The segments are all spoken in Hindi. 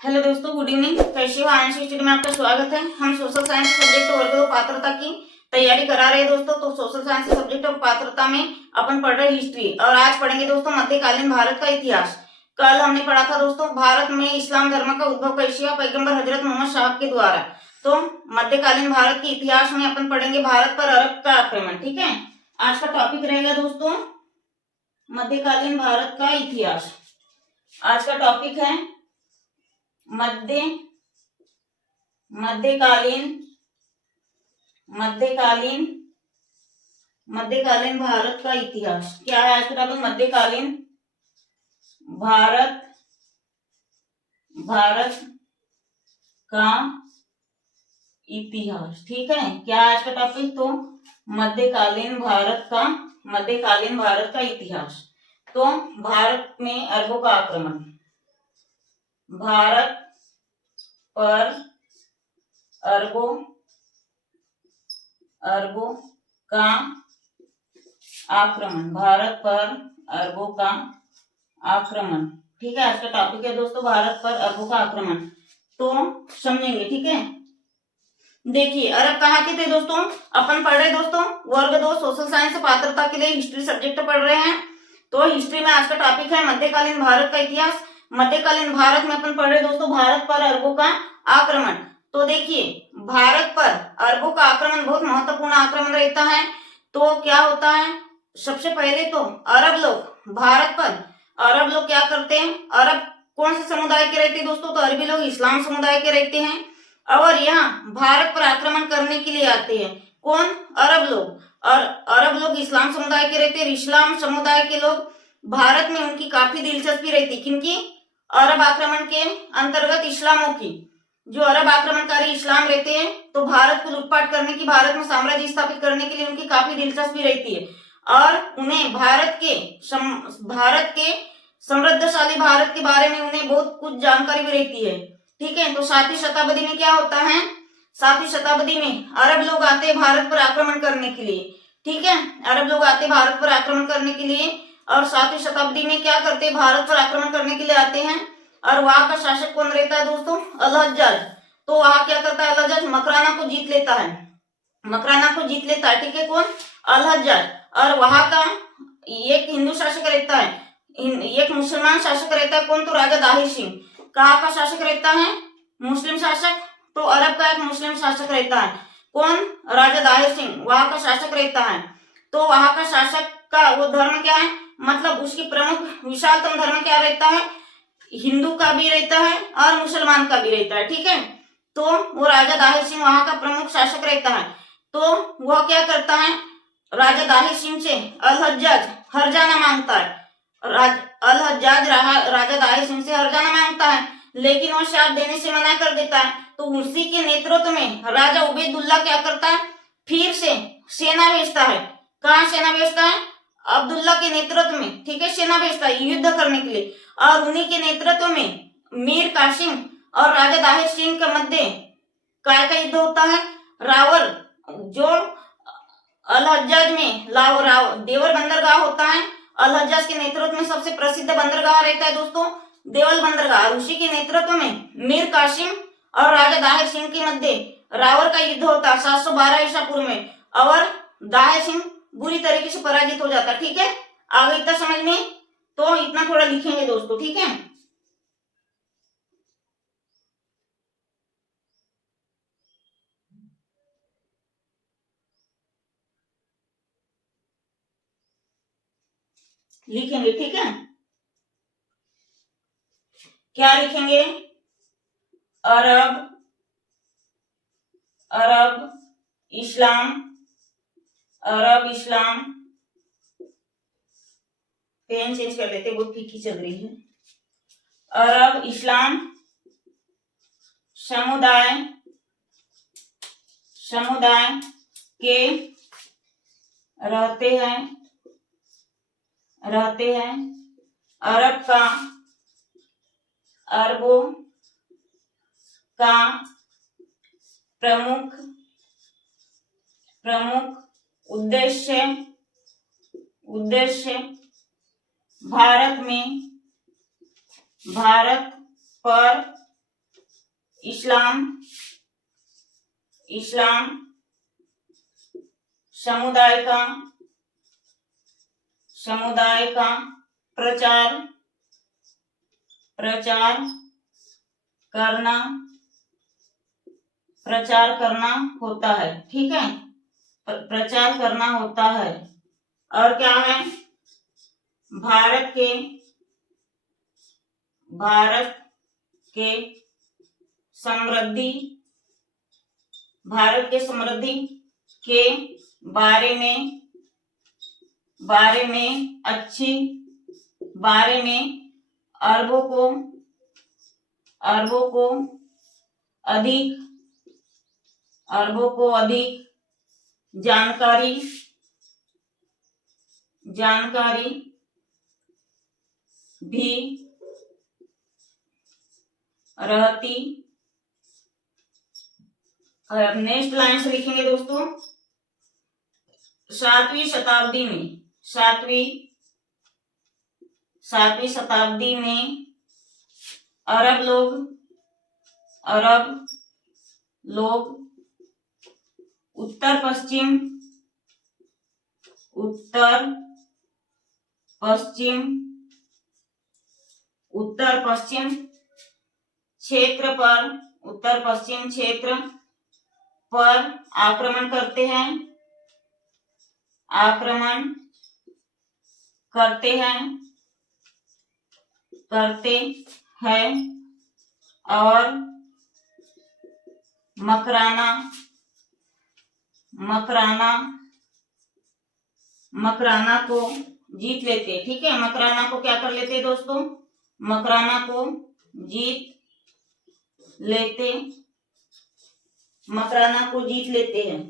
हेलो दोस्तों, गुड इवनिंग। कैसे हो? आंश स्टडी में आपका स्वागत है। हम सोशल साइंस सब्जेक्ट वर्ग 2 पात्रता की तैयारी करा रहे हैं दोस्तों। तो सोशल साइंस सब्जेक्ट ऑफ पात्रता में अपन पढ़ रहे हिस्ट्री और आज पढ़ेंगे दोस्तों मध्यकालीन भारत का इतिहास। कल हमने पढ़ा था दोस्तों भारत में इस्लाम धर्म का उद्भव कैसे हुआ, पैगंबर हजरत मोहम्मद साहब के द्वारा। तो मध्यकालीन भारत के इतिहास में अपन पढ़ेंगे भारत पर अरब का आक्रमण। ठीक है, आज का टॉपिक रहेगा दोस्तों मध्यकालीन भारत का इतिहास। आज का टॉपिक है मध्यकालीन भारत का इतिहास। क्या है आज का टॉपिक? मध्यकालीन भारत का इतिहास। ठीक है, क्या है आज का टॉपिक? तो मध्यकालीन भारत का इतिहास। तो भारत में अरबों का आक्रमण, भारत पर अरबों का आक्रमण, भारत पर अरबों का आक्रमण। ठीक है, आज का टॉपिक है दोस्तों भारत पर अरबों का आक्रमण। तो समझेंगे। ठीक है, देखिए अरब कहाँ के थे दोस्तों? अपन पढ़ रहे दोस्तों वर्ग 2 सोशल साइंस पात्रता के लिए हिस्ट्री सब्जेक्ट पढ़ रहे हैं। तो हिस्ट्री में आज का टॉपिक है मध्यकालीन भारत का इतिहास। मध्यकालीन भारत में अपन पढ़ रहे दोस्तों भारत पर अरबों का आक्रमण। तो देखिए भारत पर अरबों का आक्रमण बहुत महत्वपूर्ण आक्रमण रहता है। तो क्या होता है, सबसे पहले तो अरब लोग भारत पर, अरब लोग क्या करते हैं, अरब कौन से समुदाय के रहते हैं दोस्तों? तो अरबी लोग इस्लाम समुदाय के रहते हैं और यहाँ भारत पर आक्रमण करने के लिए आते हैं। कौन? अरब लोग। और अरब लोग इस्लाम समुदाय के रहते हैं। इस्लाम समुदाय के लोग भारत में उनकी काफी दिलचस्पी रहती। किनकी? अरब आक्रमण के अंतर्गत इस्लामों की। जो अरब आक्रमणकारी इस्लाम रहते हैं तो भारत को लूटपाट करने की, भारत में साम्राज्य स्थापित करने के लिए उनकी काफी दिलचस्पी रहती है और उन्हें भारत के समृद्धशाली भारत के बारे में उन्हें बहुत कुछ जानकारी भी रहती है। ठीक है, तो 7वीं शताब्दी में क्या होता है, 7वीं शताब्दी में अरब लोग आते हैं भारत पर आक्रमण करने के लिए। ठीक है, अरब लोग आते हैं भारत पर आक्रमण करने के लिए और 7वीं शताब्दी में क्या करते हैं, भारत पर आक्रमण करने के लिए आते हैं। और वहां का शासक कौन रहता है दोस्तों? अल-हज्जाज। तो वहां क्या करता है अल-हज्जाज? मकराना को जीत लेता है। ठीक है, कौन? अल-हज्जाज। और वहां का एक हिंदू शासक रहता है, एक मुसलमान शासक रहता है। कौन? तो राजा दाहिर सिंह। कहाँ का शासक रहता है? मुस्लिम शासक। तो अरब का एक मुस्लिम शासक रहता है। कौन? राजा दाहिर सिंह वहां का शासक रहता है। तो वहां का शासक का वो धर्म क्या है, मतलब उसकी प्रमुख विशालतम धर्म क्या रहता है? हिंदू का भी रहता है और मुसलमान का भी रहता है। ठीक है, तो वो राजा दाहिर सिंह वहां का प्रमुख शासक रहता है। तो वह क्या करता है, राजा दाहिर सिंह से अल-हज्जाज हर्जाना मांगता है। अल-हज्जाज राजा दाहिर सिंह से हर्जाना मांगता है लेकिन वो श्राप देने से मना कर देता है। तो उसी के नेतृत्व में राजा उबैदुल्ला क्या करता है, फिर से सेना भेजता है। कहाँ सेना भेजता है? अब्दुल्ला के नेतृत्व में। ठीक है, सेना भेजता है युद्ध करने के लिए और उन्हीं के नेतृत्व में मीर कासिम और राजा दाहिर सिंह के मध्य काय का युद्ध होता है? रावल, जो अल-हज्जाज में देवर बंदरगाह होता है। अल-हज्जाज के नेतृत्व में सबसे प्रसिद्ध बंदरगाह रहता है दोस्तों देवल बंदरगाह। उसी के नेतृत्व में मीर कासिम और राजा दाहिर सिंह के मध्य रावल का युद्ध होता है 712 ईसा पूर्व में और दाहिर सिंह बुरी तरीके से पराजित हो जाता। ठीक है, आगे इतना समझ में, तो इतना थोड़ा लिखेंगे दोस्तों। ठीक है, लिखेंगे। ठीक है, क्या लिखेंगे? अरब इस्लाम, पेन चेंज कर लेते, बहुत फीकी चल रही है। अरब इस्लाम समुदाय के रहते हैं अरबों का प्रमुख उद्देश्य भारत पर इस्लाम इस्लाम समुदाय का प्रचार करना होता है। ठीक है, प्रचार करना होता है। और क्या है, भारत के समृद्धि के बारे में अरबों को अधिक जानकारी भी रहती है। अब नेक्स्ट लाइन से लिखेंगे दोस्तों, सातवीं शताब्दी में अरब लोग उत्तर पश्चिम क्षेत्र पर आक्रमण करते हैं और मकराना को जीत लेते। ठीक है, मकराना को क्या कर लेते दोस्तों, मकराना को जीत लेते हैं।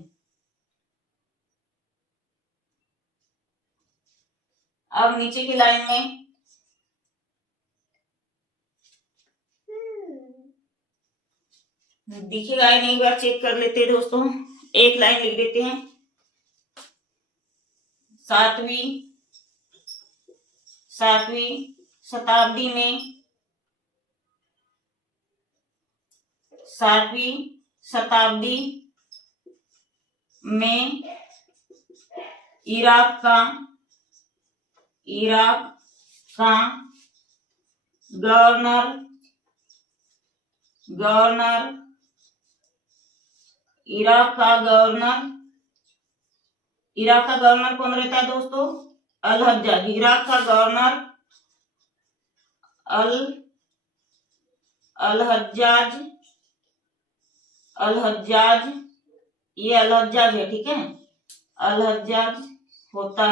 अब नीचे की लाइन में दिखेगा ही नहीं, बार चेक कर लेते हैं दोस्तों। एक लाइन लिख देते हैं, सातवीं शताब्दी में इराक का गवर्नर कौन रहता है दोस्तों, अल हज्जाज। इराक का गवर्नर अल हज्जाज, ये अल हज्जाज है। ठीक है, अल हज्जाज होता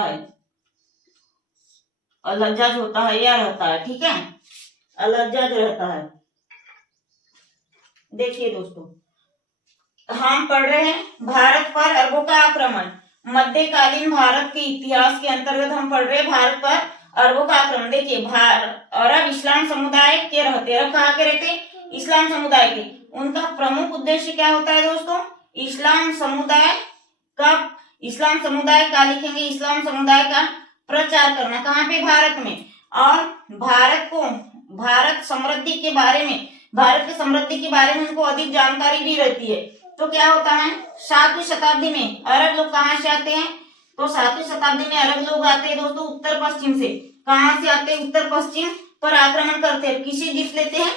है या रहता है। ठीक है, अल हज्जाज रहता है। देखिए दोस्तों, हम पढ़ रहे हैं भारत पर अरबों का आक्रमण। मध्यकालीन भारत के इतिहास के अंतर्गत हम पढ़ रहे हैं भारत पर अरबों का आक्रमण। देखिए, अरब इस्लाम समुदाय के रहते, अरब कहाँ के रहते, इस्लाम समुदाय के। उनका प्रमुख उद्देश्य क्या होता है दोस्तों, इस्लाम समुदाय का लिखेंगे, इस्लाम समुदाय का प्रचार करना। कहाँ पे, भारत में। और भारत के समृद्धि के बारे में उनको अधिक जानकारी भी रहती है। तो क्या होता है, 7वीं शताब्दी में अरब लोग कहाँ से आते हैं, तो 7वीं शताब्दी में अरब लोग आते हैं दोस्तों उत्तर पश्चिम से। कहाँ से आते हैं, उत्तर पश्चिम पर आक्रमण करते हैं। किसे जीत लेते हैं,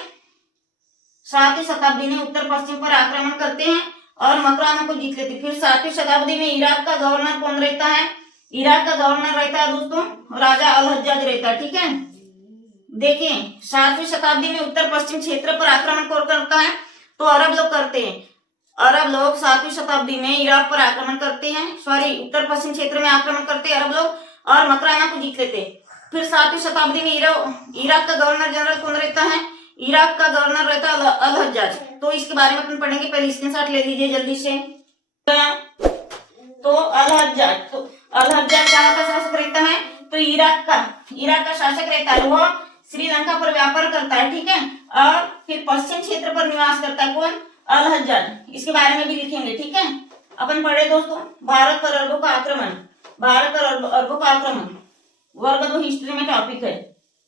7वीं शताब्दी में उत्तर पश्चिम पर आक्रमण करते हैं और मकराना को जीत लेते हैं। फिर 7वीं शताब्दी में इराक का गवर्नर कौन रहता है, इराक का गवर्नर रहता है दोस्तों राजा अल हज्जाज रहता है। ठीक है, देखिए 7वीं शताब्दी में उत्तर पश्चिम क्षेत्र पर आक्रमण कौन करता है, तो अरब लोग करते हैं। अरब लोग 7वीं शताब्दी में इराक पर आक्रमण करते हैं, उत्तर पश्चिम क्षेत्र में आक्रमण करते हैं अरब लोग और मकराना को जीत लेते हैं। फिर 7वीं शताब्दी में इराक का गवर्नर जनरल कौन रहता है, इराक का गवर्नर रहता है अल हज्जाज। तो इसके बारे में अपन पढ़ेंगे, पहले स्क्रीनशॉट ले लीजिए जल्दी से। तो अल हज्जाज कहाँ का शासक रहता है, तो इराक का शासक रहता है। वो श्रीलंका पर व्यापार करता है। ठीक है, और फिर पश्चिम क्षेत्र पर निवास करता है कौन, अल हज्जाज। इसके बारे में भी लिखेंगे। ठीक है, अपन पढ़े दोस्तों भारत पर अरबों का आक्रमण। वर्ग 2 हिस्ट्री में टॉपिक है।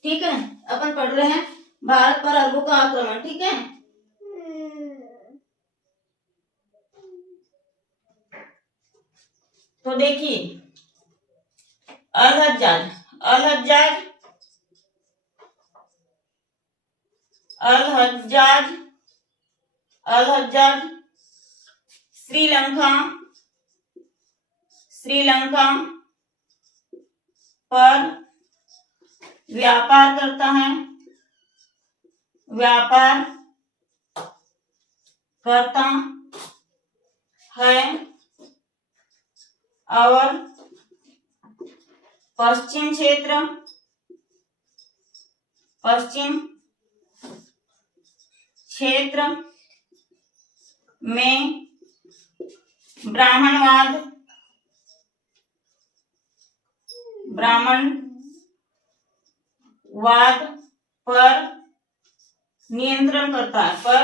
ठीक है, अपन पढ़ रहे हैं भारत पर अरबों का आक्रमण। ठीक है, तो देखिए अल हज्जाज, अल हज्जाज, अल हज्जाज, अल हज्जाज श्रीलंका, श्रीलंका पर व्यापार करता है, व्यापार करता है और पश्चिम क्षेत्र, पश्चिम क्षेत्र में ब्राह्मणवाद, ब्राह्मणवाद पर नियंत्रण करता है, पर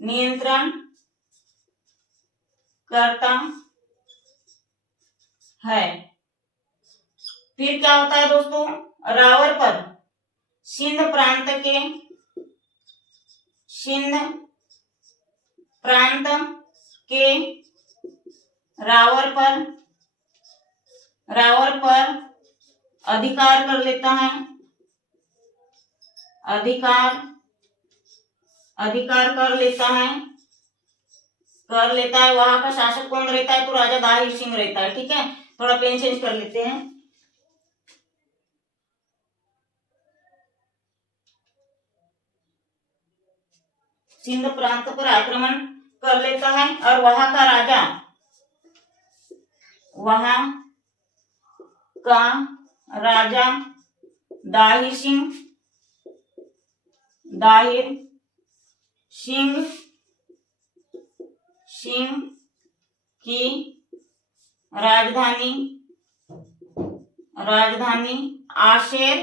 नियंत्रण करता है। फिर क्या होता है दोस्तों, रावर पर सिंध प्रांत के, सिंध प्रांत के रावर पर अधिकार कर लेता है, अधिकार कर लेता है, वहां का शासक कौन रहता है, तो राजा दाहिर सिंह रहता है। ठीक है, थोड़ा पेन चेंज कर लेते हैं। सिंध प्रांत पर आक्रमण कर लेता है और वहां का राजा दाहिर सिंह की राजधानी आशेर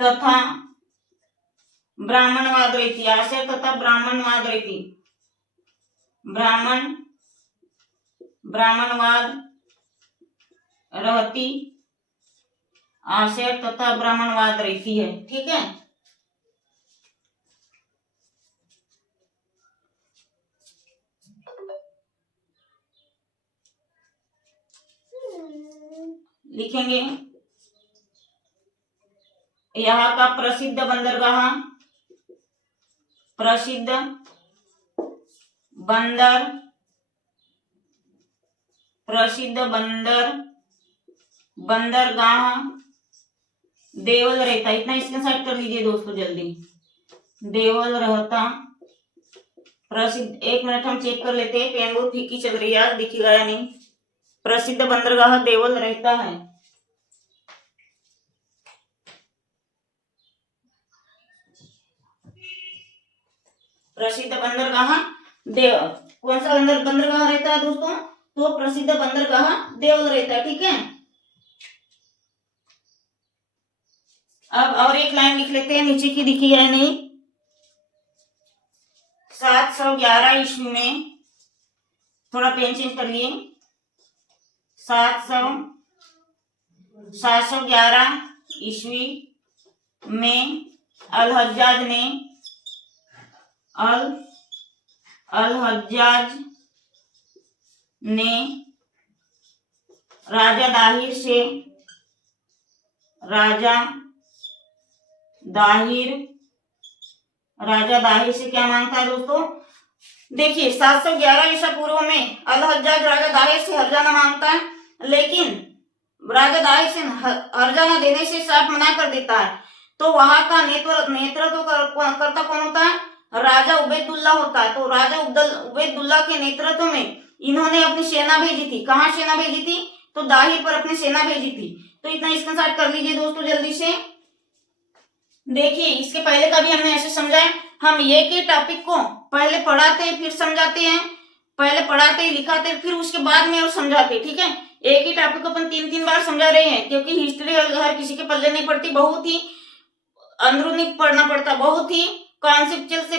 तथा ब्राह्मणवाद रहती, आशेर तथा ब्राह्मणवाद रहती, ब्राह्मणवाद रहती, आशेर तथा ब्राह्मणवाद रहती है। ठीक है, लिखेंगे यहाँ का प्रसिद्ध बंदरगाह, प्रसिद्ध बंदरगाह देवल रहता। इतना स्क्रीनशॉट कर लीजिए दोस्तों जल्दी। देवल रहता प्रसिद्ध, 1 मिनट हम चेक कर लेते हैं, पेन बहुत फीकी चल रही है, दिखेगा या नहीं। प्रसिद्ध बंदरगाह देवल रहता है। प्रसिद्ध बंदरगाह कौन सा बंदरगाह रहता है दोस्तों, तो प्रसिद्ध बंदरगाह देवल रहता है। ठीक है, अब और एक लाइन लिख लेते हैं, नीचे की दिखी है नहीं। 711 ईस्वी में, थोड़ा पेन चेंज कर लिए, 711 ईस्वी में अल हज्जाज ने राजा दाहिर से क्या मांगता है दोस्तों, देखिए 711 ईसा पूर्व में अल हज्जाज राजा दाहिर से हर्जाना मांगता है, लेकिन राजा दाहिर से हर्जाना देने से साफ मना कर देता है। तो वहां का नेतृत्व करता कौन होता है, राजा उबैदुल्ला होता है। तो राजा उबैदुल्ला के नेतृत्व में इन्होंने अपनी सेना भेजी थी। कहाँ सेना भेजी थी, तो दाहिर पर अपनी सेना भेजी थी। तो इतना स्क्रीनशॉट कर लीजिए दोस्तों जल्दी से। देखिए इसके पहले का भी हमने ऐसे समझाया, हम एक ही टॉपिक को पहले पढ़ाते फिर समझाते हैं, पहले पढ़ाते लिखाते फिर उसके बाद में और समझाते। ठीक है, एक ही टॉपिक को अपन 3 बार समझा रहे हैं, क्योंकि हिस्ट्री हर किसी के पल्ले नहीं पड़ती, बहुत ही अंदरूनी पढ़ना पड़ता, बहुत ही कॉन्सेप्चुअल से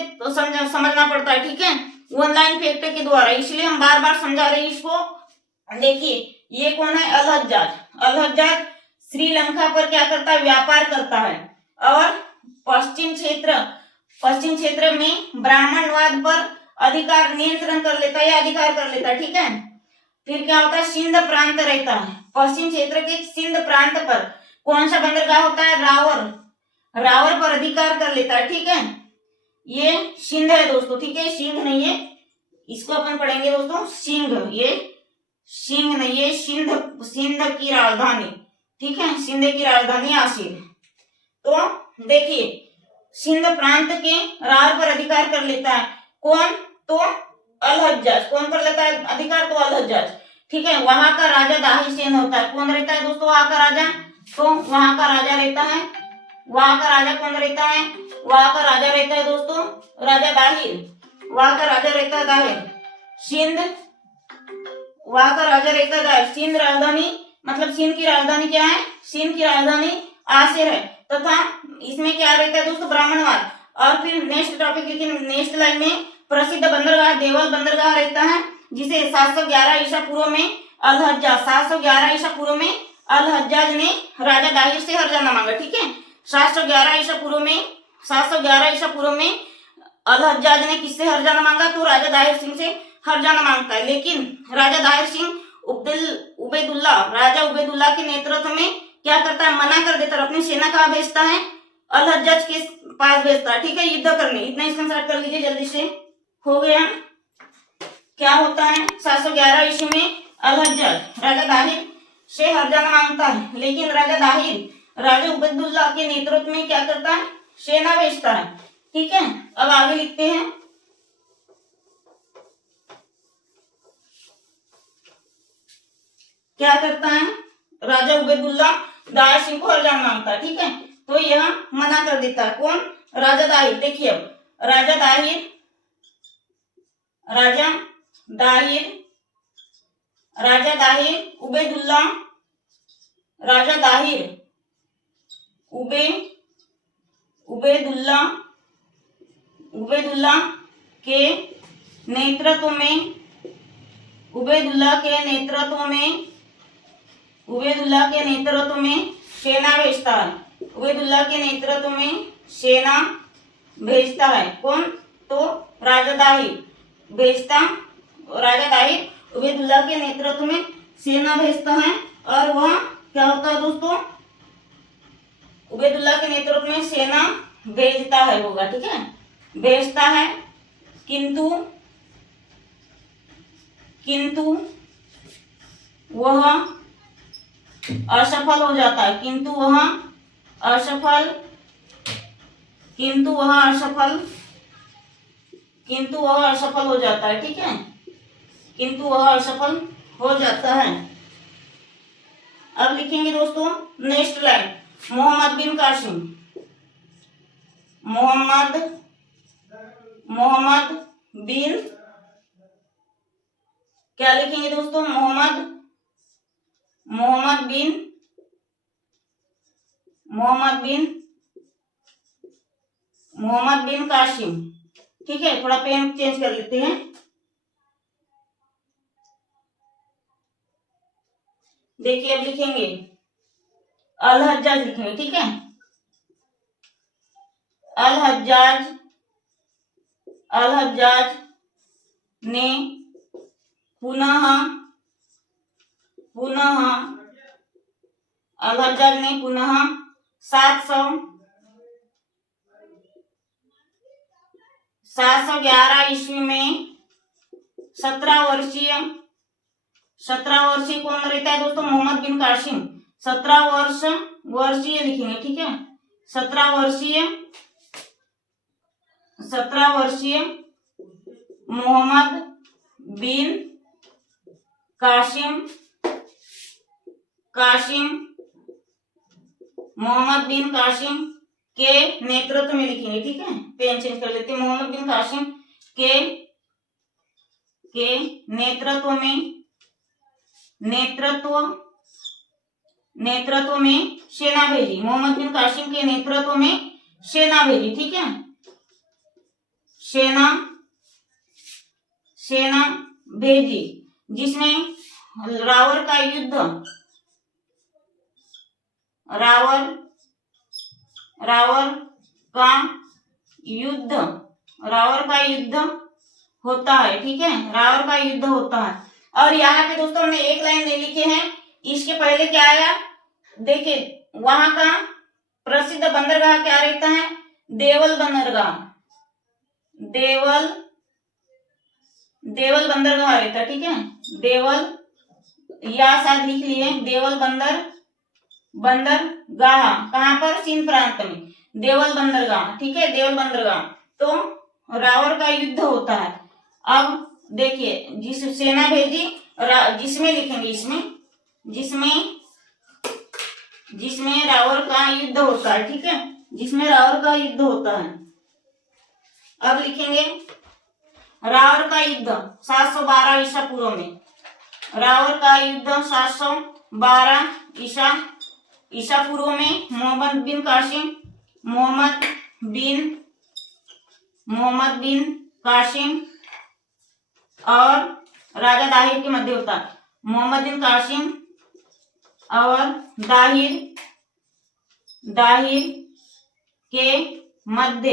समझना पड़ता है। ठीक है, 1 लाइन फैक्टर के द्वारा, इसलिए हम बार बार समझा रहे हैं इसको। देखिए ये कौन है, अल हज्जाज श्रीलंका पर क्या करता है, व्यापार करता है और पश्चिम क्षेत्र पश्चिम क्षेत्र में ब्राह्मणवाद पर अधिकार नियंत्रण कर लेता है या अधिकार कर लेता है, ठीक है। फिर क्या होता है, सिंध प्रांत रहता है। पश्चिम क्षेत्र के सिंध प्रांत पर कौन सा बंदरगाह होता है, रावर। रावर पर अधिकार कर लेता है, ठीक है। ये सिंध है दोस्तों, ठीक है, सिंध नहीं है, इसको अपन पढ़ेंगे दोस्तों सिंह। ये सिंह नहीं है, सिंध, सिंध की राजधानी, ठीक है, सिंध की राजधानी आसिफ। तो देखिए सिंध प्रांत के रावर पर अधिकार कर लेता है कौन, तो अल हज्जाज। कौन कर लेता है अधिकार, तो अल हज्जाज, ठीक है। वहां का राजा दाहिर सेन होता है। कौन रहता है दोस्तों वहां का राजा, तो वहां का राजा रहता है, वहां का राजा कौन रहता है, वहां का राजा रहता है दोस्तों राजा दाहिर। वहां का राजा रहता है दाहिर। सिंध, वहां का राजा रहता है दाहिर। सिंध राजधानी, मतलब सिंध की राजधानी क्या है, सिंध की राजधानी आसिर है, तथा इसमें क्या रहता है दोस्तों, ब्राह्मणवाद। और फिर नेक्स्ट टॉपिक लिखिए, नेक्स्ट लाइन में प्रसिद्ध बंदरगाह देवल बंदरगाह रहता है, जिसे 711 ईसा पूर्व में अल हज्जाज, 711 ईसा पूर्व में अल हज्जाज ने राजा दाहिर से हर्जाना मांगा, ठीक है। 711 ईसा पूर्व में, 711 ईसा पूर्व में अल हज्जाज ने किससे हर्जाना मांगा, तो राजा दाहिर सिंह से हर्जाना मांगता है। लेकिन राजा दाहिर सिंह उबैदुल्ला, राजा उबैदुल्ला के नेतृत्व में क्या करता है, मना कर देता है, अपनी सेना कहाँ भेजता है, अल हज्जाज के पास भेजता है, ठीक है, युद्ध करने। इतना स्क्रीनशॉट कर लीजिए जल्दी से, हो गया। क्या होता है, 711 ईस्वी में अल हज्जाज राजा दाहिर से हर्जाना मांगता है, लेकिन राजा दाहिर राजा उबैदुल्ला के नेतृत्व में क्या करता है, सेना भेजता है, ठीक है। अब आगे लिखते हैं, क्या करता है, राजा उबैदुल्ला दाहिर सिंह को हर्जाना मांगता है, ठीक है। तो यह मना कर देता है कौन, राजा दाहिर। देखिए अब राजा दाहिर, राजा दाहिर, राजा दाहिर उबैदुल्ला, राजा दाहिर उबैदुल्ला, उबैदुल्ला के नेतृत्व में, उबैदुल्ला के नेतृत्व में, उबैदुल्ला के नेतृत्व में सेना भेजता है, उबैदुल्ला के नेतृत्व में सेना भेजता है कौन, तो राजा दाहिर भेजता, राजा दाहिर उबैदुल्ला के नेतृत्व में सेना भेजता है। और वह क्या होता है दोस्तों, उबैदुल्ला के नेतृत्व में सेना भेजता है, होगा, ठीक है, भेजता है, किंतु वह असफल हो जाता है, किंतु वह असफल हो जाता है, ठीक है, किंतु वह असफल हो जाता है। अब लिखेंगे दोस्तों नेक्स्ट लाइन, मोहम्मद बिन कासिम, मोहम्मद बिन, क्या लिखेंगे दोस्तों, मोहम्मद बिन कासिम, ठीक है। थोड़ा पेन चेंज कर लेते हैं। देखिए अब लिखेंगे अल हज्जाज लिखेंगे, ठीक है, अल हज्जाज ने पुनः अल हज्जाज ने पुनः 711 ईस्वी में 17 वर्षीय कौन रहता है दोस्तों, मोहम्मद बिन कासिम, 17 वर्षीय लिखेंगे, ठीक है, 17 वर्षीय मोहम्मद बिन कासिम, मोहम्मद बिन कासिम के नेतृत्व में लिखेंगे, ठीक है, पेन चेंज कर लेते हैं, मोहम्मद बिन कासिम के नेतृत्व में सेना भेजी, मोहम्मद बिन कासिम के नेतृत्व में सेना भेजी, ठीक है, सेना भेजी, जिसने रावर का युद्ध, रावर का युद्ध होता है। ठीक है, रावर का युद्ध होता है। और यहाँ पे दोस्तों हमने एक लाइन नहीं लिखे हैं, इसके पहले क्या आया देखिए, वहां का प्रसिद्ध बंदरगाह क्या रहता है, देवल बंदरगाह, देवल बंदरगाह रहता है। ठीक है, देवल, या शायद लिख लिए देवल बंदरगाह, कहाँ पर, सिंध प्रांत में, देवल बंदरगाह। ठीक है, देवल बंदरगाह। तो रावर का युद्ध होता है। अब देखिए, जिस सेना भेजी, जिसमें लिखेंगे, जिसमें रावर का युद्ध होता है। ठीक है, जिसमें रावर का युद्ध होता है। अब लिखेंगे रावर का युद्ध 712 ईसा पूर्व में, रावर का युद्ध 712 ईसा पूर्व में मोहम्मद बिन कासिम और राजा दाहिर के मध्य होता है। मोहम्मद बिन कासिम और दाहिर के मध्य,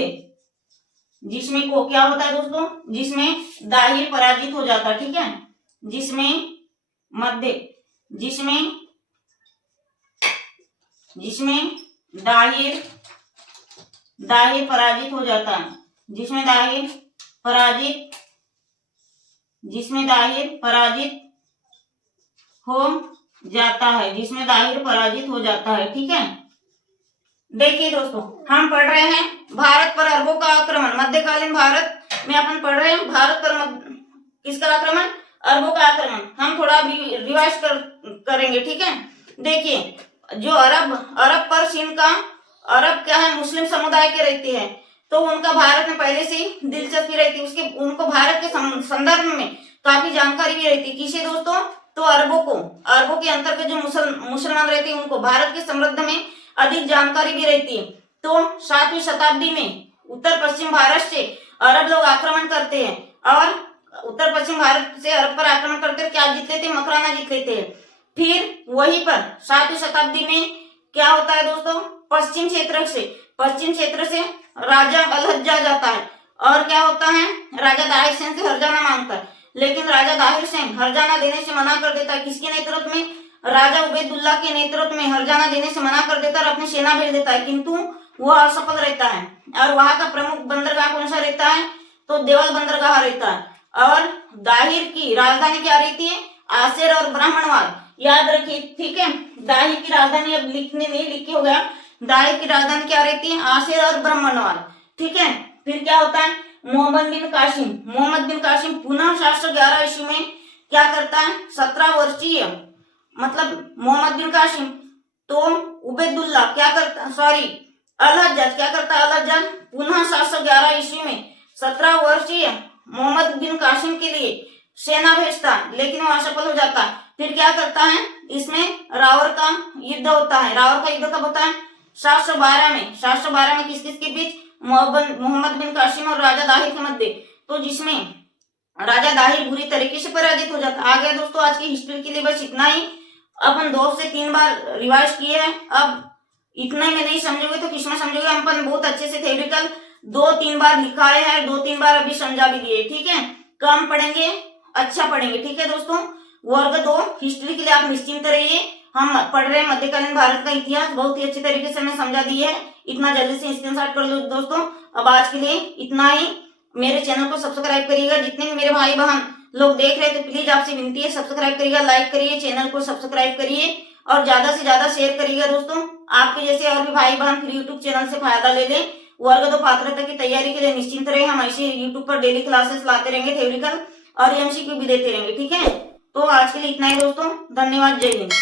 जिसमें को क्या होता है दोस्तों, जिसमें दाहिर पराजित हो जाता है। ठीक है, जिसमें दाहिर पराजित हो जाता है, जिसमें दाहिर पराजित हो जाता है। ठीक है, देखिए दोस्तों, हम पढ़ रहे हैं भारत पर अरबों का आक्रमण, मध्यकालीन भारत में अपन पढ़ रहे हैं भारत पर किसका आक्रमण, अरबों का आक्रमण। हम थोड़ा रिवाइज करेंगे। ठीक है, देखिए, जो अरब पर सिंध का, अरब क्या है, मुस्लिम समुदाय के रहते हैं, तो उनका भारत में पहले से ही दिलचस्पी रहती है, उनको भारत के संदर्भ में काफी जानकारी भी रहती है। किसे दोस्तों, तो अरबों के अंतर्गत जो मुसलमान रहते हैं, उनको भारत के समृद्ध में अधिक जानकारी भी रहती है। तो 7वीं शताब्दी में उत्तर पश्चिम भारत से अरब लोग आक्रमण करते हैं, और उत्तर पश्चिम भारत से अरब पर आक्रमण करते क्या जीत लेते, मकराना जीत लेते हैं। फिर वहीं पर 7वीं शताब्दी में क्या होता है दोस्तों, पश्चिम क्षेत्र से राजा अलहज्जा जाता है, और क्या होता है, राजा दाहिर सेन से हरजाना मांगता है, लेकिन राजा दाहिर सेन हरजाना देने से मना कर देता है। किसके नेतृत्व में, राजा उबैदुल्ला के नेतृत्व में हरजाना देने से मना कर देता है और अपनी सेना भेज देता है, किंतु वह असफल रहता है। और वहां का प्रमुख बंदरगाह कौन सा रहता है, तो देवल बंदरगाह रहता है। और दाहिर की राजधानी क्या रहती है, आसेर और ब्राह्मणवाल, याद रखिए। ठीक है, दाहिर की राजधानी, अब लिखने नहीं, लिखे हो गया, दाहिर की राजधानी क्या रहती है, आसेर और ब्राह्मणवाल। ठीक है, फिर क्या होता है, मोहम्मद बिन कासिम पुनः 711 ईस्वी में क्या करता है, 17 वर्षीय, मतलब मोहम्मद बिन कासिम, तो उबैदुल्ला क्या करता, अलहज्जाज क्या करता है, अलहज्जाज पुनः 711 ईस्वी में 17 वर्षीय मोहम्मद बिन कासिम के लिए सेना भेजता, लेकिन वह असफल हो जाता। फिर क्या करता है, इसमें रावर का युद्ध होता है। रावर का युद्ध कब होता है, 712 में किस के बीच, मोहम्मद बिन कासिम और राजा दाहिर के मध्य, तो जिसमें राजा दाहिर बुरी तरीके से पराजित हो जाता। आ गया दोस्तों आज की हिस्ट्री के लिए बस इतना ही। अपन 2 से 3 बार रिवाइज किए हैं, अब इतना में नहीं समझोगे तो किसमें समझोगे। अपन बहुत अच्छे से थ्योरेटिकल 2-3 बार लिखाए हैं, 2-3 बार अभी समझा भी दिए। ठीक है, कम पढ़ेंगे, अच्छा पढ़ेंगे। ठीक है दोस्तों, वर्ग 2 हिस्ट्री के लिए आप निश्चिंत रहिए। हम पढ़ रहे हैं मध्यकालीन भारत का इतिहास, बहुत ही अच्छे तरीके से हमने समझा दिया है। इतना जल्दी से स्क्रीनशॉट कर लो दोस्तों। अब आज के लिए इतना ही। मेरे चैनल को सब्सक्राइब करिएगा। जितने भी मेरे भाई बहन लोग देख रहे हैं तो प्लीज आपसे विनती है, सब्सक्राइब करिएगा, लाइक करिए, चैनल को सब्सक्राइब करिए और ज्यादा से ज्यादा शेयर करिएगा दोस्तों। आपके जैसे और भी भाई बहन फिर यूट्यूब चैनल से फायदा ले लें। वर्ग 2 पात्रता की तैयारी के लिए निश्चिंत रहे। हम ऐसे यूट्यूब पर डेली क्लासेस लाते रहेंगे, थ्योरिकल और एमसीक्यू भी देते रहेंगे। ठीक है, तो आज के लिए इतना ही दोस्तों, धन्यवाद, जय हिंद।